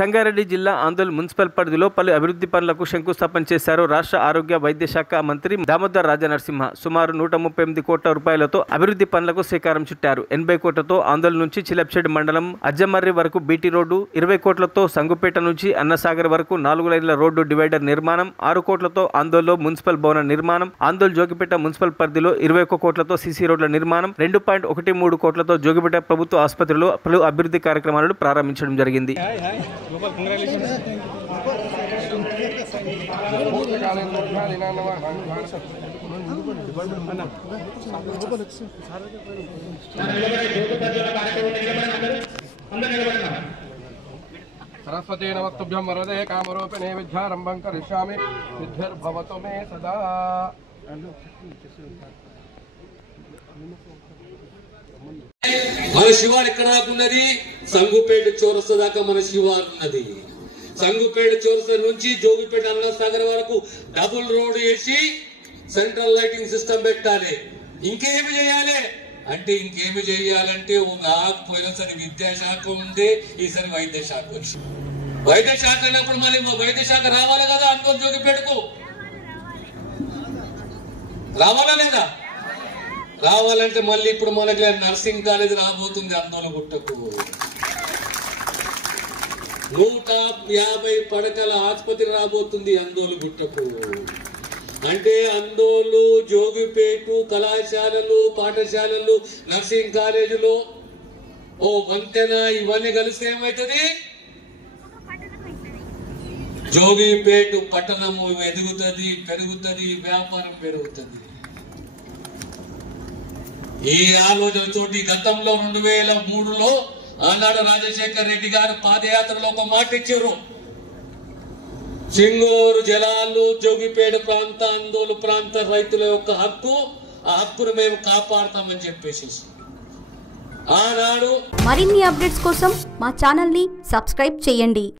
సంగారెడ్డి జిల్లా ఆందోళన మున్సిపల్ పరిధిలో పలు అభివృద్ధి పనులకు శంకుస్థాపన చేశారు రాష్ట్ర ఆరోగ్య వైద్య శాఖ మంత్రి దామోదర్ రాజనరసింహ. సుమారు 138 కోట్ల రూపాయలతో అభివృద్ధి పనులకు శ్రీకారం చుట్టారు. 80 కోట్లతో ఆందోళన నుంచి చిలప్చేడ్ మండలం అజ్జమర్రి వరకు బీటీ రోడ్డు, 20 కోట్లతో సంగుపేట నుంచి అన్నసాగర్ వరకు 4 లైన్ల రోడ్డు డివైడర్ నిర్మాణం, 6 కోట్లతో ఆందోళనలో మున్సిపల్ భవన నిర్మాణం, ఆందోళన జోగిపేట మున్సిపల్ పరిధిలో 21 కోట్లతో సీసీ రోడ్ల నిర్మాణం, 2.13 కోట్లతో జోగిపేట ప్రభుత్వ ఆసుపత్రిలో పలు అభివృద్ధి కార్యక్రమాలను ప్రారంభించడం జరిగింది. सरस्वती नमस्तुभ्यं वरदे कामरूपिणे विद्यारंभं करिष्यामि सिद्धिर्भवतु मे सदा। మన శివారు ఎక్కడ ఉన్నది? సంగుపేట చౌరస్తా దాకా మన శివారు ఉన్నది. సంగుపేట చౌరస్తా నుంచి జోగిపేట అన్నసాగర్ వరకు డబుల్ రోడ్ వేసి సెంట్రల్ లైటింగ్ సిస్టమ్ పెట్టాలి. ఇంకేమి చేయాలి అంటే ఇంకేమి చేయాలంటే పోయినసారి విద్యాశాఖ ఉండే, ఈసారి వైద్య శాఖ వచ్చి వైద్య శాఖ అన్నప్పుడు మళ్ళీ వైద్య శాఖ రావాలి కదా. అందరూ జోగిపేటకు రావాలా లేదా? రావాలంటే మళ్ళీ ఇప్పుడు మనకి నర్సింగ్ కాలేజ్ రాబోతుంది ఆందోళన గుట్టకు. 150 పడకల ఆసుపత్రి రాబోతుంది ఆందోళన గుట్టకు. అంటే అందోలు, జోగిపేటు కళాశాలలు, పాఠశాలలు, నర్సింగ్ కాలేజీలు, ఓ వంతెన ఇవన్నీ కలిస్తే ఏమవుతుంది? జోగిపేటు పట్టణము ఎదుగుతుంది, పెరుగుతుంది, వ్యాపారం పెరుగుతుంది. ఈ ఆలోచనతోటి గతంలో 2003లో ఆనాడు రాజశేఖర్ రెడ్డి గారు పాదయాత్రలో ఒక మాట ఇచ్చారు. సింగూరు జలాలు, జోగిపేట ప్రాంత, ఆందోళన ప్రాంత రైతుల యొక్క హక్కు, ఆ హక్కును మేము కాపాడతామని చెప్పేసి ఆనాడు. మరిన్ని అప్డేట్స్ కోసం మా ఛానల్ ని సబ్స్క్రైబ్ చేయండి.